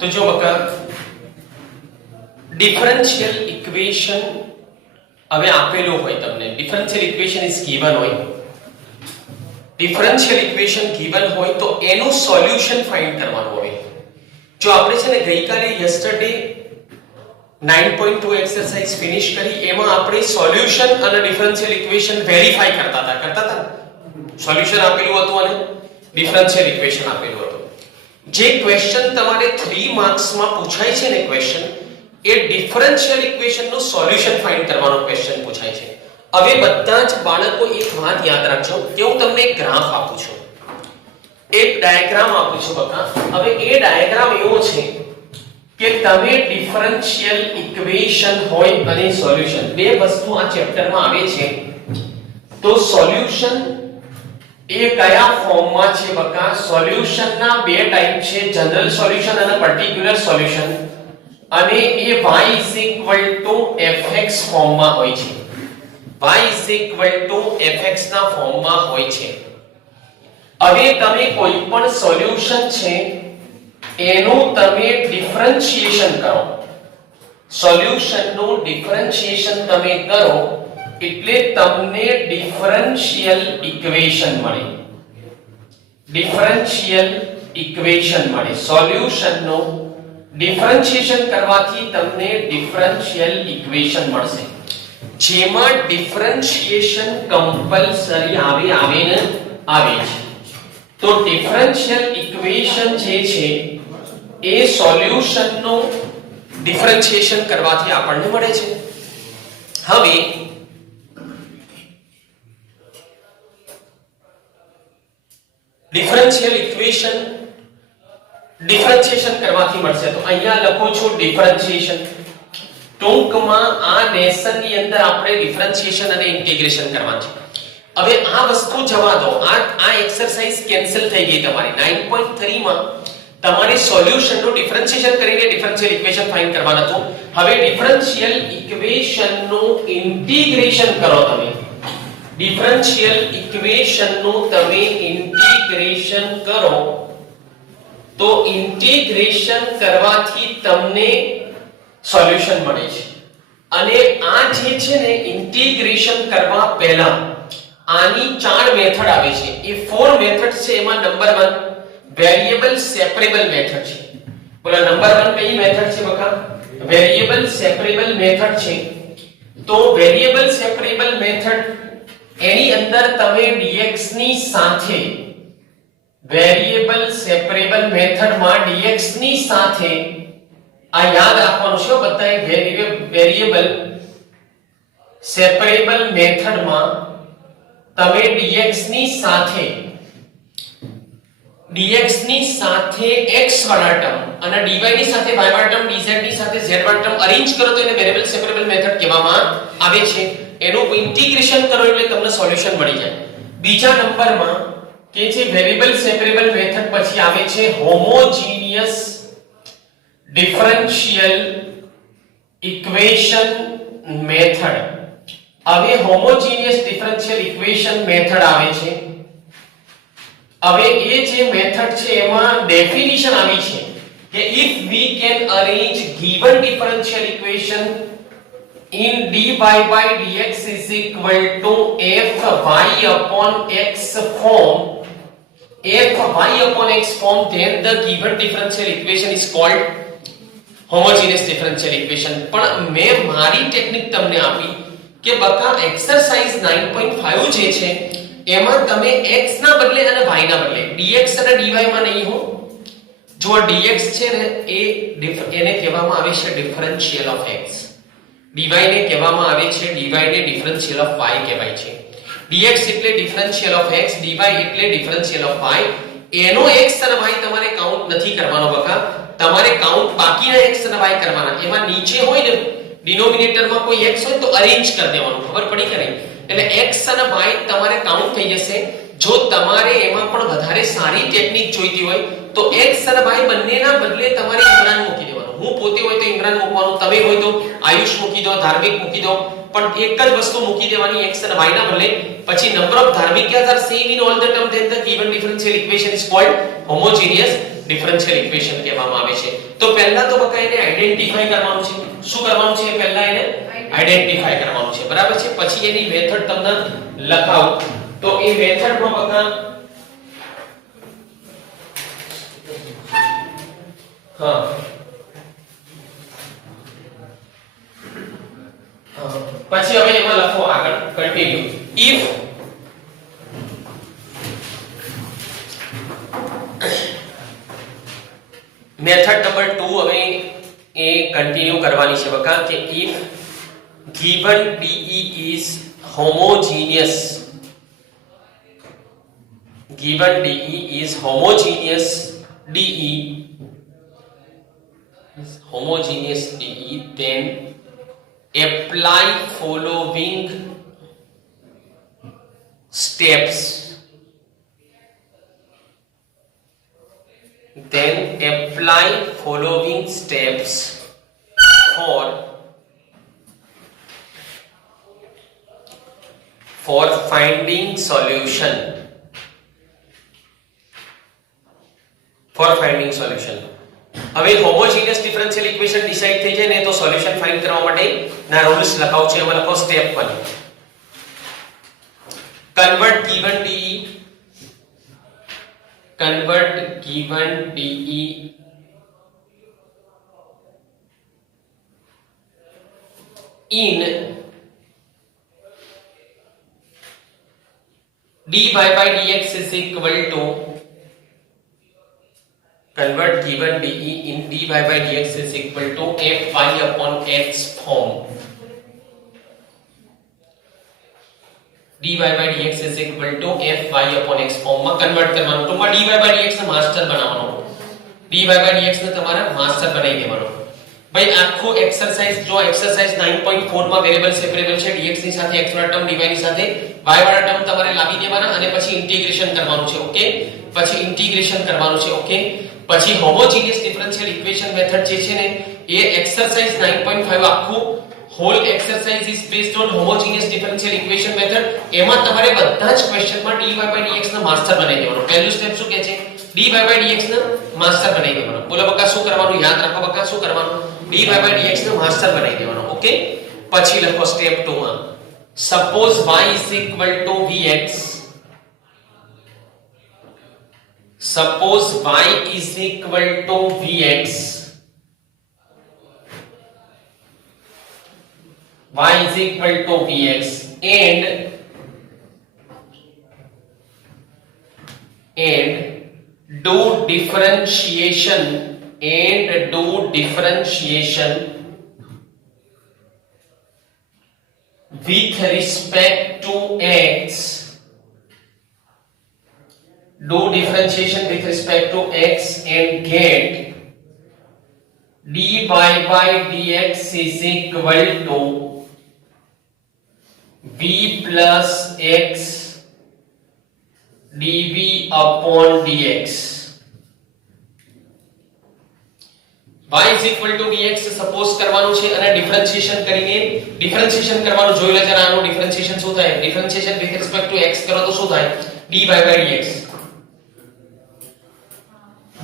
तो जो बका डिफरेंशियल इक्वेशन હવે આપેલું હોય તમને ડિફરન્શિયલ ઇક્વેશન ઇઝ ગિવન હોય ડિફરન્શિયલ ઇક્વેશન ગિવન હોય તો એનું સોલ્યુશન ફાઇન્ડ કરવાનું હોય જો આપણે છે ને ગઈકાલે યસ્ટરડે 9.2 એક્સરસાઇઝ ફિનિશ કરી એમાં આપણે સોલ્યુશન અને ડિફરન્શિયલ ઇક્વેશન વેરીફાઈ કરતા હતા સોલ્યુશન આપેલું હતું અને ડિફરન્શિયલ ઇક્વેશન આપેલું હતું જે ક્વેશ્ચન તમારે 3 માર્ક્સ માં પૂછાય છે ને ક્વેશ્ચન એ ડિફરન્શિયલ ઇક્વેશન નું સોલ્યુશન ફાઇન્ડ કરવાનો ક્વેશ્ચન પૂછાય છે હવે બધા જ બાળકો એક વાત યાદ રાખજો કે હું તમને એક ગ્રાફ આપું છું એક ડાયાગ્રામ આપું છું બકા હવે એ ડાયાગ્રામ એવો છે કે તમે ડિફરન્શિયલ ઇક્વેશન હોય અને સોલ્યુશન બે વસ્તુ આ ચેપ્ટરમાં આવે છે તો સોલ્યુશન એ કયા ફોર્મમાં છે બકા સોલ્યુશનના બે ટાઈપ છે જનરલ સોલ્યુશન અને પર્ટિક્યુલર સોલ્યુશન અને એ y fx ફોર્મમાં હોય છે y fx ના ફોર્મમાં હોય છે હવે તમે કોઈ પણ સોલ્યુશન છે એનું તમે ડિફરન્શિએશન કરો સોલ્યુશનનું ડિફરન્શિએશન તમે કરો એટલે તમને ડિફરન્શિયલ ઇક્વેશન મળે ડિફરન્શિયલ ઇક્વેશન મળે સોલ્યુશનનું ડિફરન્શિએશન કરવાથી તમને ડિફરન્શિયલ ઇક્વેશન મળશે જેમાં ડિફરન્શિએશન કમ્પલસરી આવે છે તો ડિફરન્શિયલ ઇક્વેશન જે છે એ સોલ્યુશનનું ડિફરન્શિએશન કરવાથી આપણને મળે છે હવે ડિફરન્શિયલ ઇક્વેશન ડિફરન્શિએશન કરવાથી મળશે તો અહીંયા લખું છું ડિફરન્શિએશન ટૂંકમાં આ લેસનની અંદર આપણે ડિફરન્શિએશન અને ઇન્ટિગ્રેશન કરવાનું છે હવે આ વસ્તુ જવા દો આ એક્સરસાઇઝ કેન્સલ થઈ ગઈ તમારી 9.3 માં તમારે સોલ્યુશનનું ડિફરન્શિએશન કરીને ડિફરન્શિયલ ઇક્વેશન ફાઇન્ડ કરવાનું હતું હવે ડિફરન્શિયલ ઇક્વેશનનું ઇન્ટિગ્રેશન કરો તમે ડિફરન્શિયલ ઇક્વેશનનું તમે ઇન્ટિગ્રેશન કરો તો ઇન્ટિગ્રેશન કરવાથી તમને સોલ્યુશન મળે છે અને આ જે છે ને ઇન્ટિગ્રેશન કરવા પહેલા આની ચાર મેથડ આવે છે એ 4 મેથડ છે એમાં નંબર 1 વેરીએબલ સેપરેબલ મેથડ છે બોલો નંબર 1 કઈ મેથડ છે બકા વેરીએબલ સેપરેબલ મેથડ છે તો વેરીએબલ સેપરેબલ મેથડ એની અંદર તમે dx ની સાથે વેરીએબલ સેપરેબલ મેથડ માં dx ની સાથે આ યાદ રાખવાનું છે બધાએ વેરીએબલ સેપરેબલ મેથડ માં તમે dx ની સાથે x વાળા ટર્મ અને dy ની સાથે y વાળા ટર્મ dz ની સાથે z વાળા ટર્મ અરેન્જ કરો તો એને વેરીએબલ સેપરેબલ મેથડ કહેવામાં આવે છે એનું ઇન્ટિગ્રેશન કરો એટલે તમને સોલ્યુશન મળી જાય બીજા નંબરમાં કે જે વેરીએબલ સેપરેબલ મેથડ પછી આવે છે હોમોજીનિયસ ડિફરન્શિયલ ઇક્વેશન મેથડ હવે હોમોજીનિયસ ડિફરન્શિયલ ઇક્વેશન મેથડ આવે છે હવે એ જે મેથડ છે એમાં ડેફિનિશન આવી છે કે if we can arrange given differential equation in dy by dx is equal to fy upon x form then the given differential equation is called homogeneous differential equation પણ મેં મારી ટેકનિક તમને આપી કે બકા એક્સરસાઇઝ 9.5 જે છે એમાં તમે x ના બદલે અને y ના બદલે dx અને dy માં નહીં હો જો dx છે ને એને કહેવામાં આવે છે ડિફરન્શિયલ ઓફ x dy ને કહેવામાં આવે છે dy ને ડિફરન્શિયલ ઓફ y કહેવાય છે dx એટલે ડિફરન્શિયલ ઓફ x dy એટલે ડિફરન્શિયલ ઓફ y એનો x અને y તમારે કાઉન્ટ નથી કરવાનો બકા તમારે કાઉન્ટ બાકીના x અને y કરવાના એમાં નીચે હોય ને ડિનોમિનેટરમાં કોઈ x હોય તો અરેન્જ કરી દેવાનું ખબર પડી કે નહીં એટલે x અને y તમારે કાઉન્ટ થઈ જશે જો તમારે એમાં પણ વધારે સારી ટેકનિક જોઈતી હોય તો x અને y બંનેના બદલે તમારે ઇમરાન મૂકી દેવાનું હું પોતે હોય તો ઇમરાન મૂકવાનું તમે હોય તો આયુષ મૂકી દો ધાર્મિક મૂકી દો પણ એક જ વસ્તુ મૂકી દેવાની x અને y ના બદલે પછી નંબર ઓફ ધાર્મિક are same in all the term then the given differential equation is called homogeneous differential equation કહેવામાં આવે છે. તો પહેલા તો બકા એને આઈડેન્ટિફાઈ કરવાનું છે. શું કરવાનું છે? પહેલા એને આઈડેન્ટિફાઈ કરવાનું છે. બરાબર છે. પછી એની મેથડ તમને લખાવું. તો એ મેથડમાં બકા હા પછી હવે એમાં લખો આગળ કન્ટિન્યુ. ઇફ મેથડ નંબર 2 હવે એ કન્ટિન્યુ કરવાની છે બકા કે if given DE is homogeneous given DE is homogeneous DE then apply following steps for finding solution હવે હોમોજીનિયસ ડિફરન્શિયલ ઇક્વેશન ડિસાઈડ થઈ જાય ને તો સોલ્યુશન ફાઇન્ડ કરવા માટે ના રૂલ્સ લખાવ છે. એમાં લખો step 1 convert given DE in dy by dx is equal to convert given DE in dy by dx is equal to fy upon x form. dy by dx is equal to fy upon x form માં convert કરવાનું. તો માં dy by dx ને master બનાવવાનો. dy by dx ને તમારે master બનાવી દેવાનો. ભાઈ આખો એક્સરસાઇઝ જો એક્સરસાઇઝ 9.4 માં વેરીએબલ સેપરેબલ છે dx ની સાથે x વાળા ટર્મ dy ની સાથે y વાળા ટર્મ તમારે લાવી દેવાના અને પછી ઇન્ટિગ્રેશન કરવાનું છે. ઓકે પછી ઇન્ટિગ્રેશન કરવાનું છે. ઓકે પછી હોમોજીનિયસ ડિફરન્શિયલ ઇક્વેશન મેથડ જે છે ને એ એક્સરસાઇઝ 9.5 આખું whole exercise is based on homogeneous differential equation method. એમાં તમારે બધા જ ક્વેશ્ચનમાં dy by dx ને માસ્ટર બનાવી દેવાનો. પહેલું સ્ટેપ શું કહે છે? dy by dx ને માસ્ટર બનાવી દેવાનો. બોલો બકા શું કરવાનું? યાદ રાખો બકા શું કરવાનું? dy by dx ને માસ્ટર બનાવી દેવાનો. ઓકે પછી લખો સ્ટેપ 2 માં suppose y is equal to vx suppose y is equal to vx and do differentiation with respect to x. Do differentiation with respect to x and get dy by dx is equal to v plus x dv upon dx. y is equal to vx suppose કરવાનું છે અને differentiation કરીને differentiation કરવાનું જોઈ લે જરા. આનું differentiation શું થાય? Differentiation with respect to x કરો તો શું થાય? dy by dx.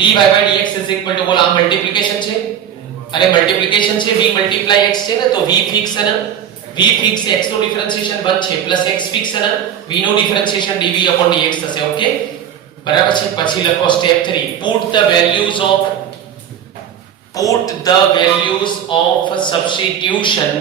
dy by dx is equal to બોલ આ મલ્ટીપ્લિકેશન છે અરે મલ્ટીપ્લિકેશન છે v મલ્ટીપ્લાય x છે ને તો v ફિક્સ છે ને v ફિક્સ x નો ડિફરન્શિએશન 1 છે પ્લસ x ફિક્સ છે ને v નો ડિફરન્શિએશન dv upon dx થશે. ઓકે બરાબર છે. પછી લખો step 3 put the values of substitution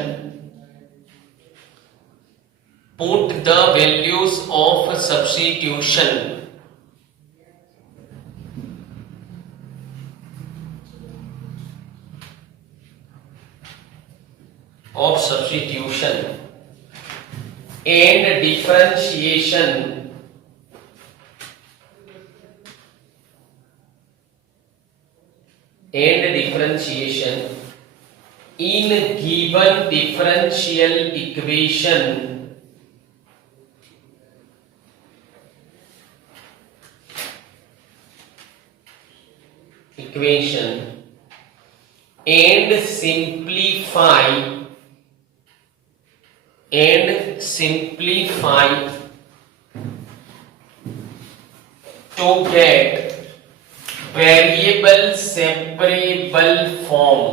and differentiation in given differential equation and simplify to get variable separable form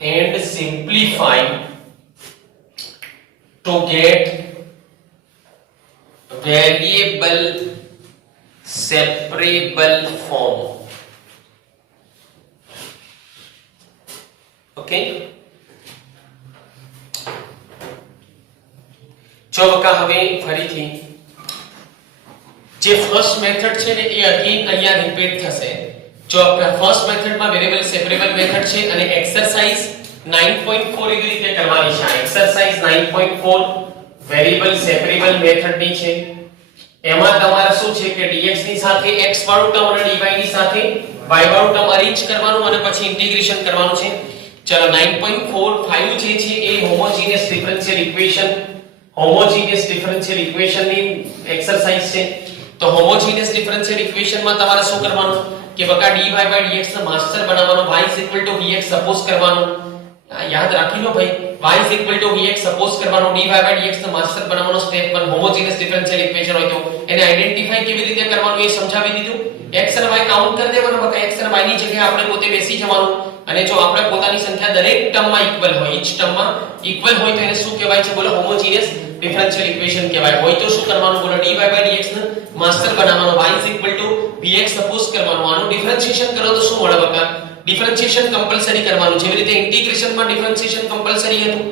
and simplify to get variable separable form. Okay, જો બકા હવે ફરીથી જે ફર્સ્ટ મેથડ છે ને એ અગેન અહીંયા રિપીટ થશે. જો આપણા ફર્સ્ટ મેથડમાં વેરીએબલ સેપરેબલ મેથડ છે અને એક્સરસાઇઝ 9.4 એવી રીતે કરવાની છે. એક્સરસાઇઝ 9.4 વેરીએબલ સેપરેબલ મેથડની છે. એમાં તમારે શું છે કે dx ની સાથે x વાળું ટર્મ અને dy ની સાથે y વાળું ટર્મ અરેન્જ કરવાનું અને પછી ઇન્ટિગ્રેશન કરવાનું છે. ચલો 9.45 જે છે એ હોમોજીનિયસ ડિફરન્શિયલ ઇક્વેશન ની એક્સરસાઇઝ છે. તો હોમોજીનિયસ ડિફરન્શિયલ ઇક્વેશન માં તમારે શું કરવાનું કે બકા dy dx નો માસ્ટર બનાવવાનો, y vx સપોઝ કરવાનો. યાદ રાખી લો ભાઈ, y vx સપોઝ કરવાનો, dy dx નો માસ્ટર બનાવવાનો. સ્ટેપ 1 હોમોજીનિયસ ડિફરન્શિયલ ઇક્વેશન હોય તો એને આઈડેન્ટિફાઈ કેવી રીતે કરવાનું એ સમજાવી દીધું. x અને y કાઉન્ટ કરી દેવાનો બકા. x અને y ની જગ્યાએ આપણે પોતે બેસી જવાનું અને જો આપણે પોતાની સંખ્યા દરેક ટર્મમાં ઇક્વલ હોય, ઈચ ટર્મમાં ઇક્વલ હોય તો એને શું કહેવાય છે બોલો? હોમોજીનિયસ ડિફરન્શિયલ ઇક્વેશન કહેવાય. હોય તો શું કરવાનું બોલો? dy dx નો માસ્ટર બનાવવાનો, y vx સપોઝ કરવાનો. આનું ડિફરન્શિએશન કરો તો શું મળે બકા? ડિફરન્શિએશન કમ્પલસરી કરવાનું. જેવી રીતે ઇન્ટિગ્રેશનમાં ડિફરન્શિએશન કમ્પલસરી હતું,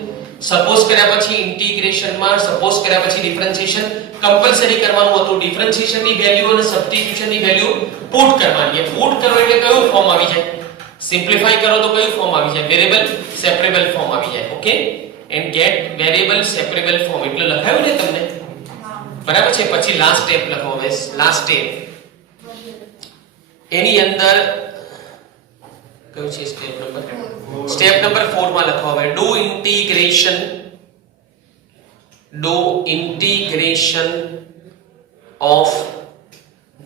સપોઝ કર્યા પછી ઇન્ટિગ્રેશનમાં સપોઝ કર્યા પછી ડિફરન્શિએશન કમ્પલસરી કરવાનું હતું. ડિફરન્શિએશનની વેલ્યુ અને સબસ્ટિટ્યુશનની વેલ્યુ પુટ કરવાની. એ પુટ કરો એટલે કયું ફોર્મ આવી જાય? સિમ્પ્લિફાઈ કરો તો કયું ફોર્મ આવી જાય? વેરીએબલ સેપરેબલ ફોર્મ આવી જાય. Okay, and get variable separable form એટલે લખાયું ને તમને? બરાબર છે. પછી લાસ્ટ સ્ટેપ લખો. હવે લાસ્ટ સ્ટેપ એની અંદર કયું છે સ્ટેપ નંબર? સ્ટેપ નંબર 4 માં લખો. હવે do integration of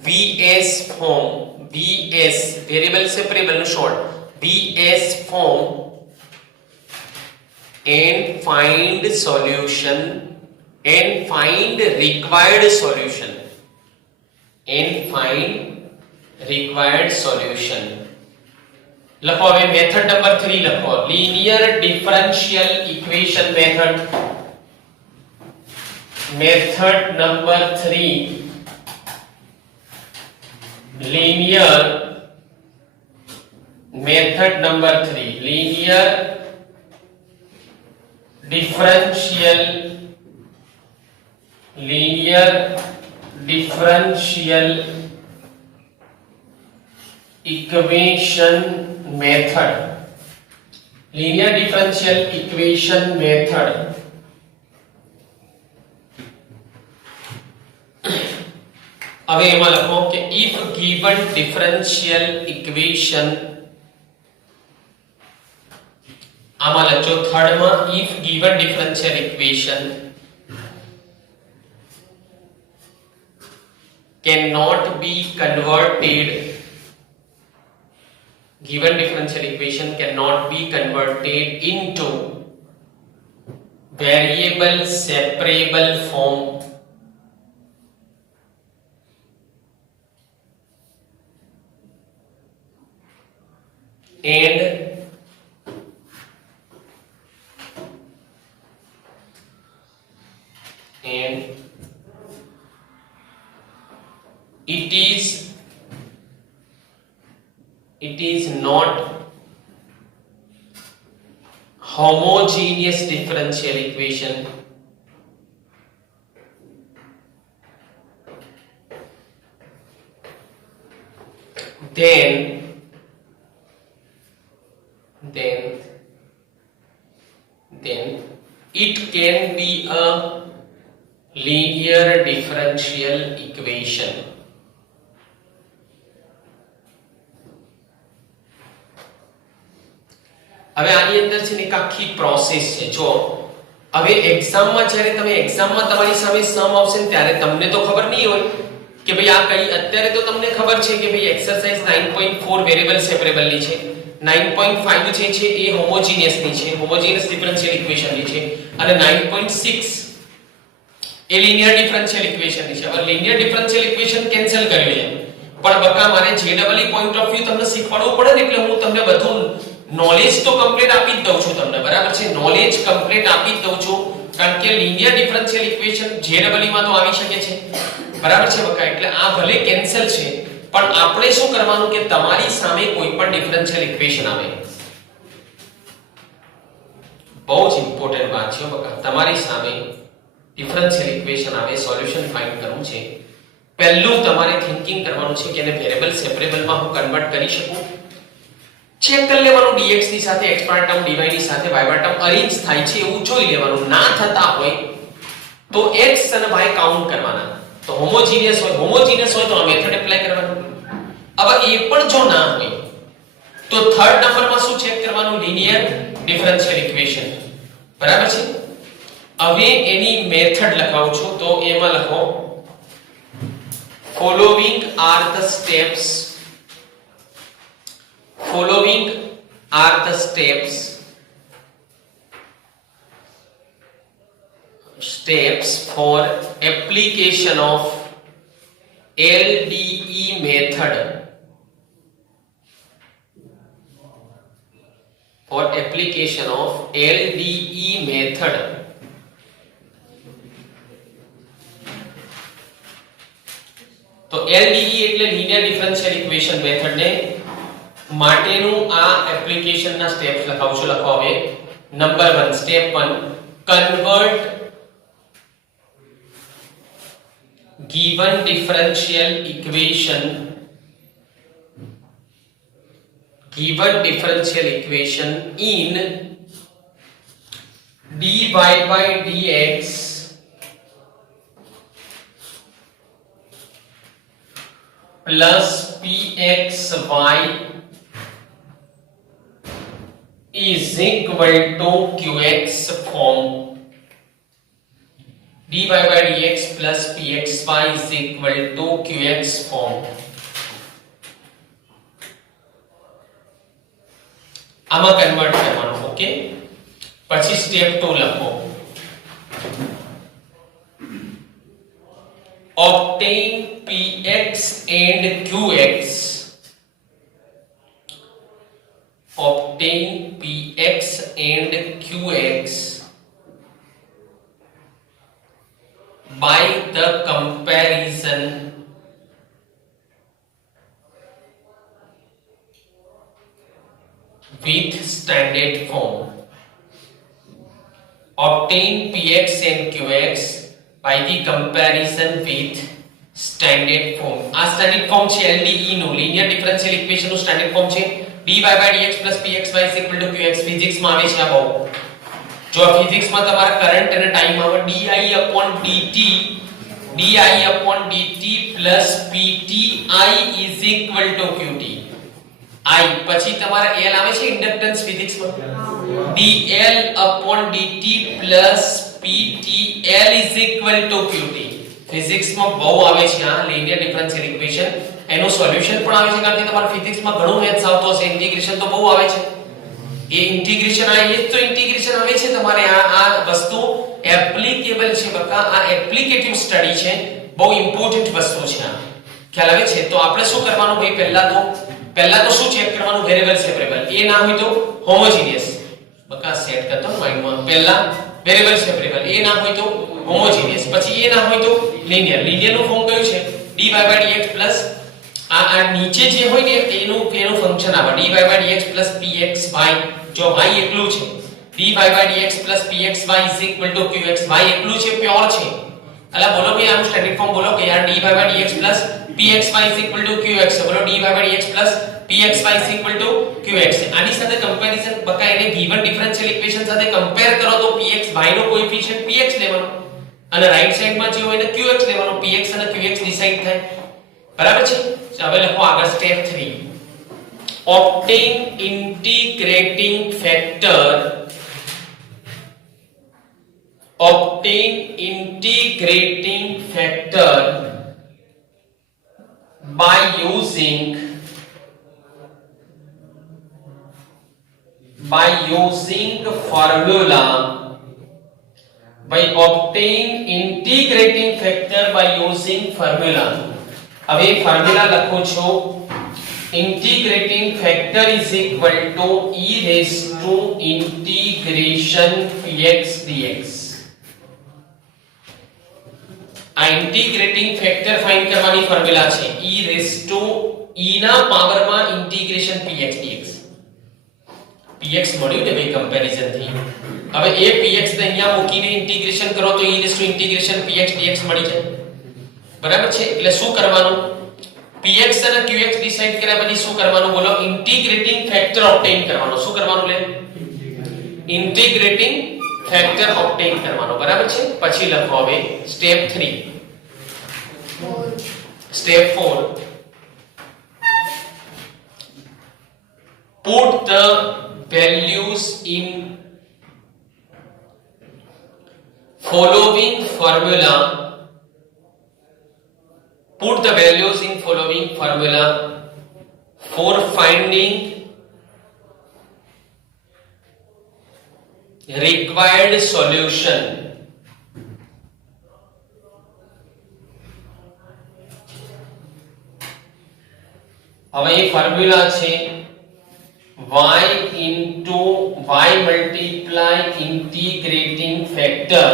vs form, vs variable separable નું short, vs form and find solution and find required solution લખો. હવે મેથડ નંબર 3 લખો. Linear differential equation method. Method number 3 linear method number 3 linear differential equation method. Linear differential equation method હવે એમાં લખો કે if given differential equation, આમાં લખજો third માં if given differential equation cannot be converted, given differential equation cannot be converted into variable separable form and it is not homogeneous differential equation. Then it can be a linear differential equation. હવે આની અંદર છે ને એક આખી process છે. જો હવે એક્ઝામમાં જ્યારે તમે એક્ઝામમાં તમારી સામે સમ આવશે ને ત્યારે તમને તો ખબર નહીં હોય કે ભાઈ આ કઈ. અત્યારે તો તમને ખબર છે કે ભાઈ એક્સરસાઇઝ 9.4 વેરીએબલ સેપરેબલ ની છે, 9.5 જે છે એ હોમોજીનિયસ ની છે, હોમોજીનિયસ ડિફરન્શિયલ ઇક્વેશન ની છે, અને 9.6 એ લિનિયર ડિફરન્શિયલ ઇક્વેશન છે. હવે લિનિયર ડિફરન્શિયલ ઇક્વેશન કેન્સલ કર્યું છે, પણ બકા મારે જે પોઈન્ટ ઓફ વ્યૂ તમને શીખવાડવું પડે ને, એટલે હું તમને બધું નોલેજ તો કમ્પ્લીટ આપી જ દઉં છું તમને, બરાબર છે. નોલેજ કમ્પ્લીટ આપી જ દઉં છું, કારણ કે લિનિયર ડિફરન્શિયલ ઇક્વેશન જે માં તો આવી શકે છે, બરાબર છે બકા. એટલે આ ભલે કેન્સલ છે, પણ આપણે શું કરવાનું કે તમારી સામે કોઈ પણ ડિફરન્શિયલ ઇક્વેશન આવે, બહુ જ ઇમ્પોર્ટન્ટ વાત છે બકા, તમારી સામે ડિફરન્શિયલ ઇક્વેશન આવે, સોલ્યુશન ફાઇન્ડ કરવું છે, પહેલું તમારે થિંકિંગ કરવાનું છે કે એને વેરિયેબલ સેપરેબલ માં હું કન્વર્ટ કરી શકું. ચેક કરી લેવાનું dx ની સાથે x બાર ટર્મ dy ની સાથે y બાર ટર્મ અરેન્જ થાય છે એવું જોઈ લેવાનું. ના થતા હોય તો x અને y કાઉન્ટ કરવાના, તો હોમોજીનિયસ હોય તો આ મેથડ એપ્લાય કરવાનું. હવે એ પણ જો ના હોય તો થર્ડ નંબરમાં શું ચેક કરવાનું, લિનિયર ડિફરન્શિયલ ઇક્વેશન, બરાબર છે. હવે એની મેથડ લખાવું છું, તો એમાં લખો following are the steps for application of LDE method તો LDE એટલે લિનિયર ડિફરન્શિયલ ઇક્વેશન મેથડ ને માટેનું આ એપ્લિકેશન ના સ્ટેપ્સ લખાવું છું. લખો હવે number 1, step 1, convert given differential equation in dy by dx plus pxy is equal to qx form. dy by dx plus pxy is equal to qx form. આમાં convert કરવાનું. Okay, પછી step 2 લખો, obtain px and qx by the comparison with standard form. Obtain px and qx by the comparison with standard form. આ standard form છે LDE નું, linear differential equation નું standard form છે. dy by dx plus pxy is equal to qx. Physics માં આવે છે આ બહુ. જો ફિઝિક્સ માં તમારા કરંટ અને ટાઈમ આવે di upon dt plus pti is equal to qt. I પછી તમારા L આવે છે ઇન્ડક્ટન્સ ફિઝિક્સ માં, dl upon dt plus ptl is equal to qt. Physics માં બહુ આવે છે આ લિનિયર ડિફરન્શિયલ ઇક્વેશન. એનું સોલ્યુશન પણ આવે છે, કારણ કે તમારા ફિઝિક્સ માં ઘણું મેથ્સ આવતો હશે, ઇન્ટિગ્રેશન તો બહુ આવે છે. એ ઇન્ટિગ્રેશન ઇન્ટિગ્રેશન આવે છે તમારે. આ વસ્તુ એપ્લિકેબલ છે બકા, આ એપ્લિકેટિવ સ્ટડી છે, બહુ ઇમ્પોર્ટન્ટ વસ્તુ છે આ. ખ્યાલ આવે છે? તો આપણે શું કરવાનું ભાઈ, પહેલા તો શું ચેક કરવાનું, વેરિયેબલ સેપરેબલ. એ ના હોય તો હોમોજીનિયસ. બકા સેટ કરતો માઈન્ડમાં, પહેલા વેરિયેબલ સેપરેબલ, એ ના હોય તો હોમોજીનિયસ, પછી એ ના હોય તો લિનિયર. લિનિયર નું ફોર્મ કયું છે, dy by dx plus આ નીચે જે હોય ને એનું ફંક્શન આવે, dy by dx plus pxy. જો y એકલું છે, dy by dx plus pxy is equal to qx. y એકલું છે, પ્યોર છે. અલા બોલો ભાઈ, આનું સ્ટેટિક ફોર્મ બોલો કે યાર dy by dx plus pxy is equal to qx. બોલો dy by dx plus pxy is equal to qx. આની સાથે કમ્પેરીઝન બકા, એને ગિવન ડિફરન્શિયલ ઇક્વેશન સાથે કમ્પેર કરો તો px y નો કોએફિશિયન્ટ px લેવાનો અને રાઈટ સાઈડમાં જે હોય એને qx લેવાનો. px અને qx ડિસાઈડ થાય, બરાબર છે. હવે લખો આગળ step 3, obtain integrating factor by using by obtain integrating factor by using formula. હવે ફોર્મ્યુલા લખો છો integrating factor is equal to e raised to integration px dx. આ ઇન્ટિગ્રેટિંગ ફેક્ટર ફાઇન્ડ કરવાની ફોર્મ્યુલા છે e raised to e ના પાવરમાં integration px dx. px મળ્યું ને ભાઈ કમ્પેરીઝન થી. હવે એ px ને અહીંયા મૂકીને ઇન્ટિગ્રેશન કરો તો e raised to integration px dx મળી જાય. બરાબર છે? એટલે શું કરવાનું? px અને qx ડિસાઈડ કર્યા પછી શું કરવાનું બોલો? ઇન્ટિગ્રેટિંગ ફેક્ટર ઓબ્ટેન કરવાનો. શું કરવાનું લે? ઇન્ટિગ્રેટિંગ ફેક્ટર ઓબ્ટેન કરવાનો. બરાબર છે? પછી લખો હવે step 3. Step 4. put the values in following formula. Put the values in following formula for finding required solution. હવે એ ફોર્મ્યુલા છે y into y multiply integrating factor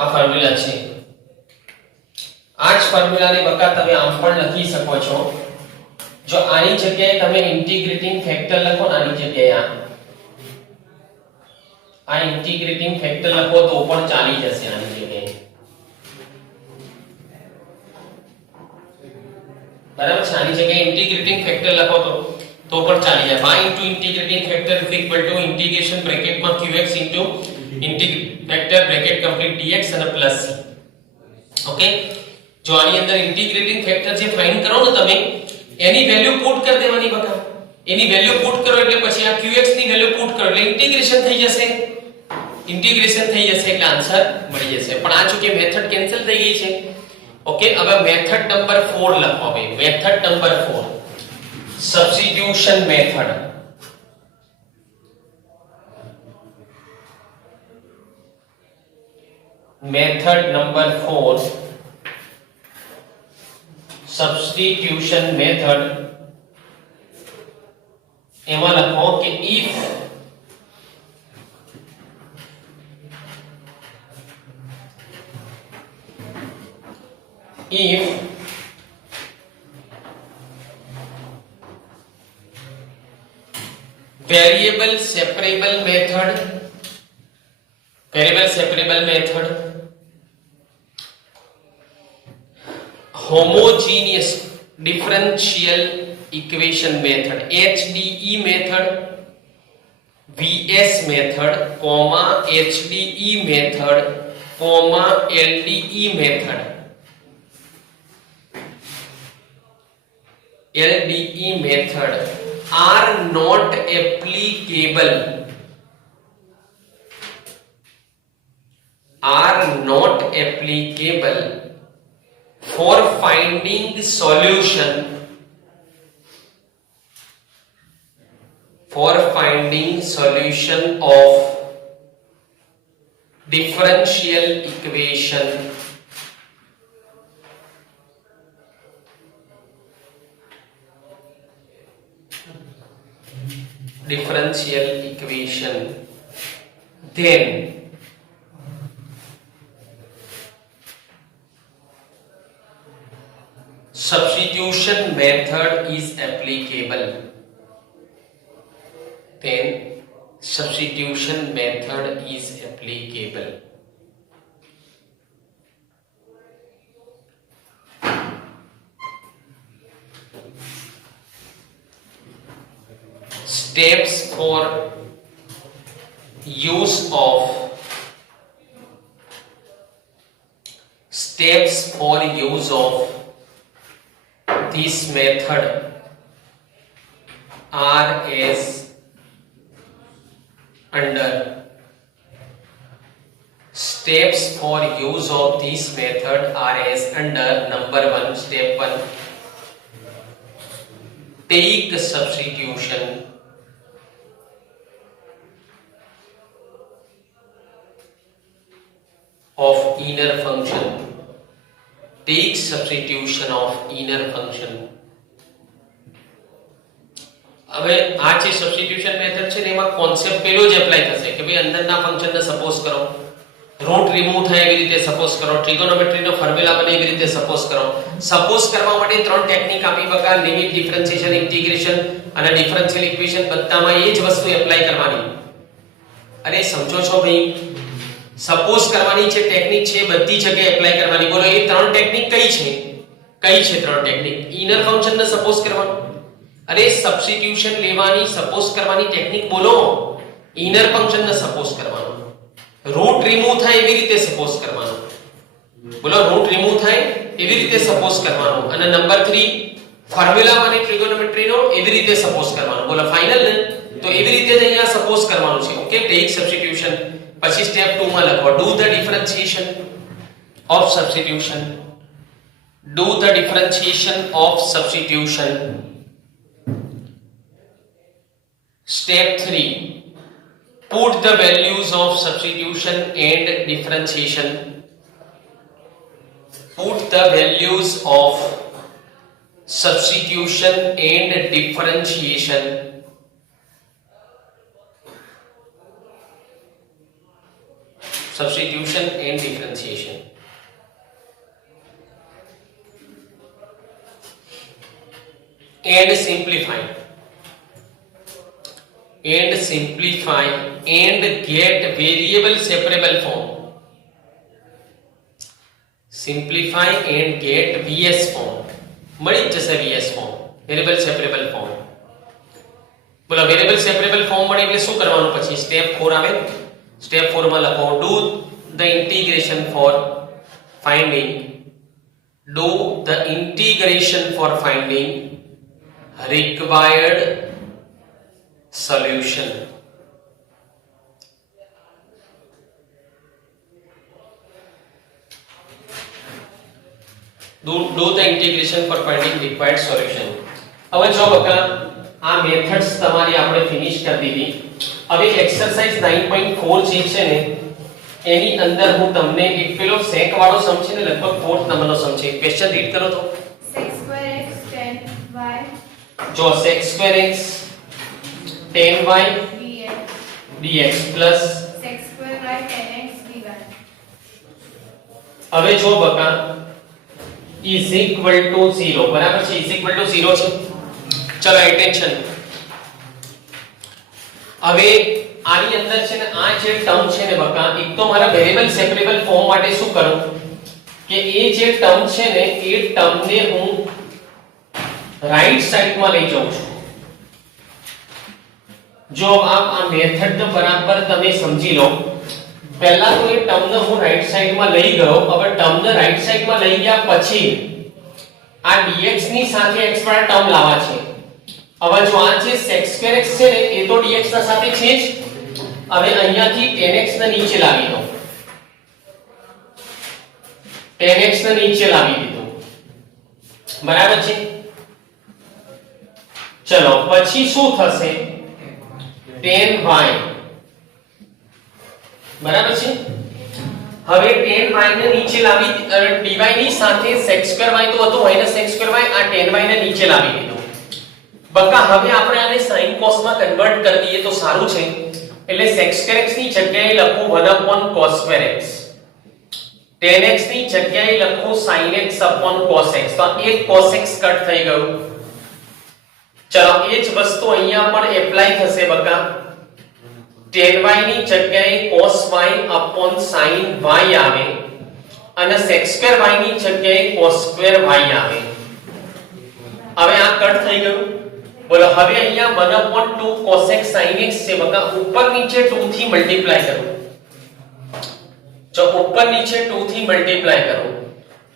આ ફોર્મ્યુલા છે. આ જ ફોર્મ્યુલાને બકા તમે આમ પણ લખી શકો છો. જો આની જગ્યાએ તમે ઇન્ટિગ્રેટિંગ ફેક્ટર લખો ને આની જગ્યાએ આ ઇન્ટિગ્રેટિંગ ફેક્ટર લખો તો પણ ચાલી જશે આની જગ્યાએ. બરાબર છે? આની જગ્યાએ ઇન્ટિગ્રેટિંગ ફેક્ટર લખો તો પણ ચાલી જાય. y into integrating factor is equal to integration bracket માં qx into factor bracket complete dx અને પ્લસ c. ઓકે, જો આની અંદર ઇન્ટિગ્રેટિંગ ફેક્ટર જે ફાઇન્ડ કરો ને તમે એની વેલ્યુ પુટ કરી દેવાની બકા. એની વેલ્યુ પુટ કરો એટલે પછી આ qx ની વેલ્યુ પુટ કરો એટલે ઇન્ટિગ્રેશન થઈ જશે. ઇન્ટિગ્રેશન થઈ જશે એટલે આન્સર મળી જશે. પણ આ જો કે મેથડ કેન્સલ થઈ ગઈ છે. ઓકે, હવે મેથડ નંબર 4 લખો. હવે method number 4 substitution method. Method number 4 substitution method. एमा लखो कि if variable separable method homogeneous differential equation method HDE method VS method HDE method LDE method are not applicable for finding solution of differential equation then substitution method is applicable. Steps for use of this method are as under. steps for use of this method are as under. Number 1, step 1, take substitution of inner function. Take substitution of inner function. હવે આ જે substitution method છે ને એમાં concept પેલો જ apply થશે કે ભાઈ અંદરના ફંક્શનને સપોઝ કરો, રૂટ રિમૂવ થાય એવી રીતે સપોઝ કરો, ટ્રિગોનોમેટ્રીનો ફોર્મ્યુલા બને એવી રીતે સપોઝ કરો. સપોઝ કરવા માટે ત્રણ ટેકનિક આપી બકા, લિમિટ, ડિફરન્શિએશન, ઇન્ટિગ્રેશન અને ડિફરન્શિયલ ઇક્વેશન, બધામાં એ જ વસ્તુ એપ્લાય કરવાની. અરે સમજો છો ભાઈ? સપોઝ કરવાની જે ટેકનિક છે બધી જગ્યાએ એપ્લાય કરવાની. બોલો એ ત્રણ ટેકનિક કઈ છે? કઈ છે ત્રણ ટેકનિક? ઇનર ફંક્શનને સપોઝ કરવાનું. અરે સબસ્ટિટ્યુશન લેવાની, સપોઝ કરવાની ટેકનિક બોલો. ઇનર ફંક્શનને સપોઝ કરવાનું. રૂટ રિમૂવ થાય એવી રીતે સપોઝ કરવાનું. બોલો રૂટ રિમૂવ થાય એવી રીતે સપોઝ કરવાનું. અને નંબર 3 ફોર્મ્યુલા અને ટ્રિગોનોમેટ્રીનો એવી રીતે સપોઝ કરવાનું. બોલો ફાઇનલ ને? તો એવી રીતે જ અહીંયા સપોઝ કરવાનું છે. Okay, take substitution. પછી સ્ટેપ 2 માં લખો do the differentiation of substitution. Do the differentiation of substitution. Step 3, put the values of substitution and differentiation. Put the values of substitution and differentiation. Substitution and differentiation. And simplify. And simplify and get variable separable form. Simplify and get VS form. મળી જશે VS form, variable separable form. બોલો variable separable form મળે એટલે શું કરવાનું? પછી step 4 આવે. Step 4 માં લખો do the integration for finding. Do the integration for finding required solution. Do the integration for finding required solution. હવે જો બકા આ મેથડ્સ તમારી આપણે ફિનિશ કરી દીધી. હવે એક્સરસાઇઝ 9.4 જે છે ને એની અંદર હું તમને એક પેલો સેક વાળો સમ છે ને લગભગ 4th નંબરનો સમ છે. ક્વેશ્ચન રીડ કરો તો. sec2x 10y જો sec2x 10y dx plus sec2y 10x dy. હવે જો બકા is equal to 0 બરાબર છે? is equal to 0 છે. ચલો એટેન્શન. હવે આની અંદર છે ને આ જે ટર્મ છે ને બકા એક તો મારા વેરીએબલ સેપરેબલ ફોર્મ માટે શું કરું કે એ જે ટર્મ છે ને એ ટર્મને હું રાઈટ સાઈડમાં લઈ જાઉં છું. જો આ મેથડ બરાબર તમે સમજી લો. પહેલા તો એ ટર્મને હું રાઈટ સાઈડમાં લઈ ગયો. હવે ટર્મને રાઈટ સાઈડમાં લઈ ગયા પછી આ dx ની સાથે x વાળા ટર્મ લાવવા છે. હવે જો આ જે sec2x છે ને એ તો dx ના સાથે છે જ. હવે અહીંયાથી 10x ને નીચે લાવી દો. 10x ને નીચે લાવી દીધું. બરાબર છે? ચલો પછી શું થશે? 10y બરાબર છે? હવે 10y ને નીચે લાવી dy ની સાથે sec2y તો હતો -x2y આ 10y ને નીચે લાવી દીધું. બકા હવે આપણે આને sin cos માં કન્વર્ટ કરી દઈએ તો સારું છે. એટલે sec2x ની જગ્યાએ લખું 1/cos2x. 10x ની જગ્યાએ લખું sin x cos x. તો એક cos x કટ થઈ ગયું. ચલો એ જ વસ્તુ અહીંયા પણ એપ્લાય થશે બકા. 10y ની જગ્યાએ cos y sin y આવે અને sec2y ની જગ્યાએ cos2y આવે. હવે આ કટ થઈ ગયું. બોલો હવે અહીંયા 1/2 cos x sin x છે બકા. ઉપર નીચે 2 થી મલ્ટીપ્લાય કરો. જો ઉપર નીચે 2 થી મલ્ટીપ્લાય કરો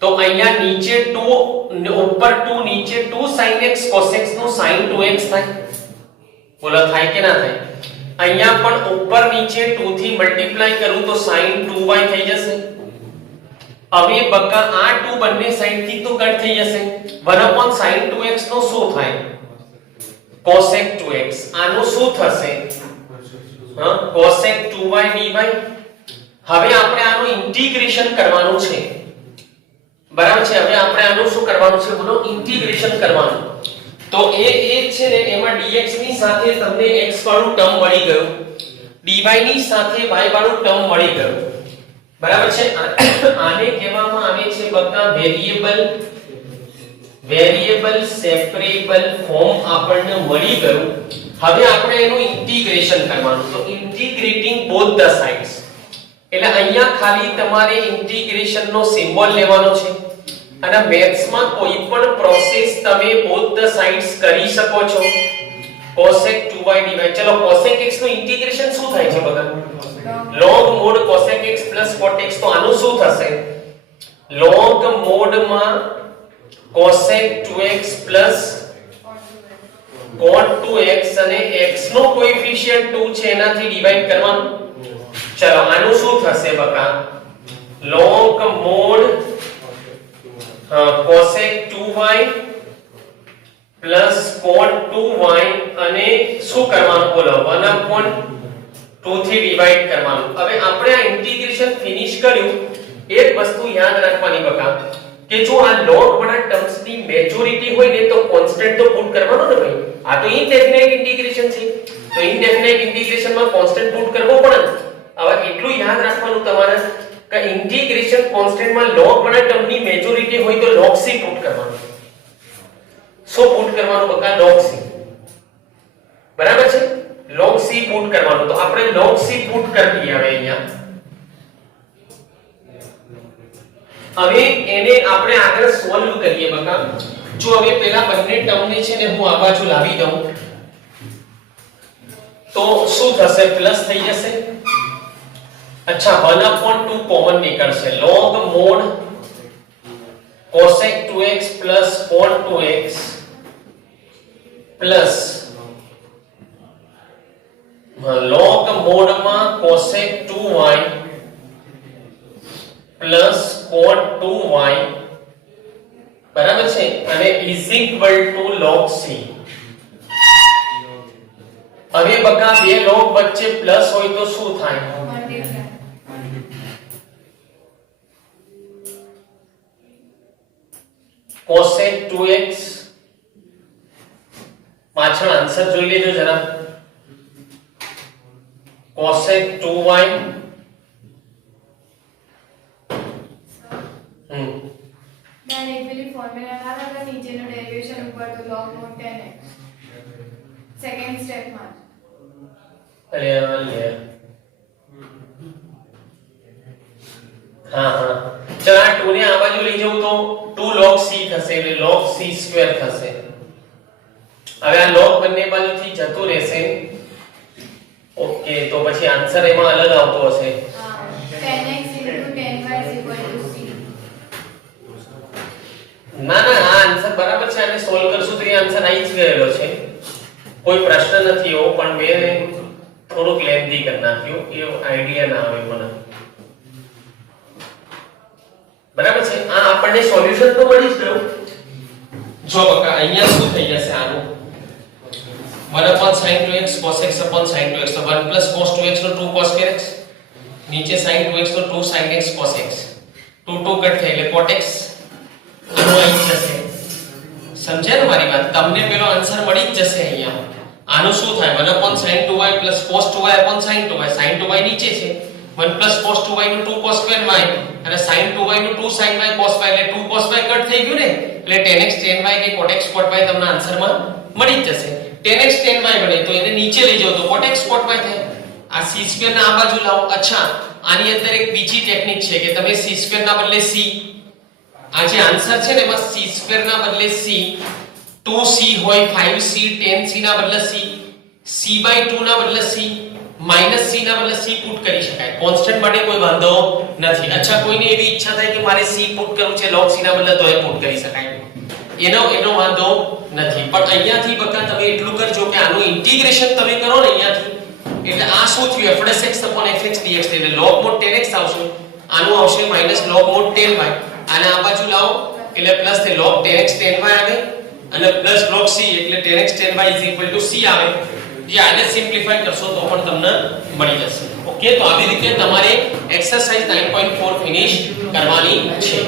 તો અહીંયા નીચે 2 ઉપર 2 નીચે 2 sin x cos x નું sin 2x થાય. બોલો થાય કે ના થાય? અહીંયા પણ ઉપર નીચે 2 થી મલ્ટીપ્લાય કરું તો sin 2y થઈ જશે. હવે બકા આ 2 બંને સાઈડ થી તો કટ થઈ જશે. 1 sin 2x નો શું થાય? cosec 2x. આનું શું થશે? cosec 2y dy. હવે આપણે આનું ઇન્ટિગ્રેશન કરવાનું છે, બરાબર છે? હવે આપણે આનું શું કરવાનું છે? બોલો, ઇન્ટિગ્રેશન કરવાનું. તો એ છે ને એમાં dx ની સાથે તમને x વાળું ટર્મ મળી ગયું, dy ની સાથે y વાળું ટર્મ મળી ગયું, બરાબર છે? આને કહેવામાં આવે છે બકા વેરિયેબલ સેપરેબલ ફોર્મ આપણને મળી ગયું. હવે આપણે એનું ઇન્ટિગ્રેશન કરવાનું. તો ઇન્ટિગ્રેટિંગ બોથ ધ સાઇડ્સ, એટલે અહીંયા ખાલી તમારે ઇન્ટિગ્રેશન નો સિમ્બોલ લેવાનો છે. અને મેથ્સ માં કોઈ પણ પ્રોસેસ તમે બોથ ધ સાઇડ્સ કરી શકો છો. cosec 2y dy. ચલો cosec x નું ઇન્ટિગ્રેશન શું થાય છે બકા? log mod cosec x cot x. તો આનું શું થશે? log mod માં cosec 2x cot 2x અને x નો કોએફિશિયન્ટ 2 છે એનાથી ડિવાઇડ કરવાનું. ચલો આનું શું થશે બકા? log mod cosec 2y cot 2y અને શું કરવાનું બોલો? 1/2 થી ડિવાઇડ કરવાનું. હવે આપણે આ ઇન્ટિગ્રેશન ફિનિશ કર્યું. એક વસ્તુ યાદ રાખવાની બકા કે જો આ log વાળા ટર્મ્સ ની મેજોરિટી હોય ને તો કોન્સ્ટન્ટ તો પુટ કરવાનો ને ભાઈ. આ તો ઇનડેફિનાઇટ ઇન્ટિગ્રેશન છે, તો ઇનડેફિનાઇટ ઇન્ટિગ્રેશન માં કોન્સ્ટન્ટ પુટ કરવો પડે. હવે એટલું યાદ રાખવાનું તમારે કે ઇન્ટિગ્રેશન કોન્સ્ટન્ટ માં log વાળા ટર્મ ની મેજોરિટી હોય તો log c પુટ કરવાનું. શું પુટ કરવાનું બકા? log c. બરાબર છે? log c પુટ કરવાનું. તો આપણે log c પુટ કરી દઈએ. હવે અહીંયા હવે એને આપણે આગળ સોલ્વ કરીએ બકા. જો હવે પેલા બંને ટર્મ ને છે ને હું આ બાજુ લાવી દઉં તો શું થશે? પ્લસ થઈ જશે. अच्छा 1/2 कॉमन निकलશે. log mod cosec 2x cot 2x plus log mod માં cosec 2y cot 2y બરાબર છે, અને is equal to log c. હવે બકા બે log વચ્ચે પ્લસ હોય તો શું થાય? cosec 2x પાછળ આન્સર જોઈ લેજો જરા. cosec 2y डायरेक्टली फॉर्मूला लगा नीचेનો ડેરિવેશન ઉપર તો log mod 10x second step માં. અરે લે હા ચલ આ 2 ને આ બાજુ લઈ જાઉં તો 2 log c થશે, એટલે log c સ્ક્વેર થશે. હવે આ log બંને બાજુથી જતું રહેશે. ઓકે, તો પછી આન્સર એમાં અલગ આવતો હશે. 10x * 10y = c. ના આ આન્સર બરાબર છે. આને સોલ્વ કરશું તો એ આન્સર આવી જ ગયેલો છે, કોઈ પ્રશ્ન નથી એવો. પણ મેં થોડુંક લેન્ધી કરી નાખ્યું, એ આઈડિયા ના આવે મને. બરાબર છે? આ આપણને સોલ્યુશન તો મળી જ ગયું. જો બકા અહીંયા શું થઈ જશે? આનું 1/sin 2x cos x sin 2x, તો 1 cos 2x નો 2 cos x, નીચે sin 2x નો 2 sin x cos x, 2 cut થાય એટલે cot x આનો આવી જશે. સમજ્યા ને મારી વાત? તમને પેલો આન્સર મળી જ જશે અહીંયા. આનું શું થાય? 1/sin 2y cos 2y sin 2y. sin 2y નીચે છે, 1 cos 2y નું 2 cos square y અને sin 2y નું 2 sin y cos y, એટલે 2 cos y કટ થઈ ગયું ને, એટલે 10x tan y કે cot x cot y તમને આન્સરમાં મળી જ જશે. 10x tan y બને તો એને નીચે લઈ જાઓ તો cot x cot y થાય. આ c² ના આ બાજુ લાવો. અચ્છા, આની અંદર એક બીજી ટેકનિક છે કે તમે c² ના બદલે c, આ જે આન્સર છે ને એમાં c² ના બદલે c, 2c હોય 5c, 10c ના બદલે c, c/2 ના બદલે c, -c ના બદલે c પુટ કરી શકાય. કોન્સ્ટન્ટ માટે કોઈ વાંધો નથી. અચ્છા, કોઈને એવી ઈચ્છા થાય કે મારે c પુટ કરવું છે log c ના બદલે તો એ પુટ કરી શકાય, એનો વાંધો નથી. પણ અહીંયાથી બકા તમે એટલું કરજો કે આનું ઇન્ટિગ્રેશન તમે કરો ને અહીંયાથી એટલે આ શું થયું f'(x/fx dx) એટલે log mod 10x આવશે, આનું આવશે માઈનસ log mod 10y, આને આ બાજુ લાવો એટલે પ્લસ થી log 10x 10y આવે અને પ્લસ log c એટલે 10x 10y c આવે, જે આને સિમ્પ્લિફાય કરશો તો પણ તમને મળી જશે. ઓકે, તો આવી રીતે તમારે એક્સરસાઇઝ 9.4 ફિનિશ કરવાની છે.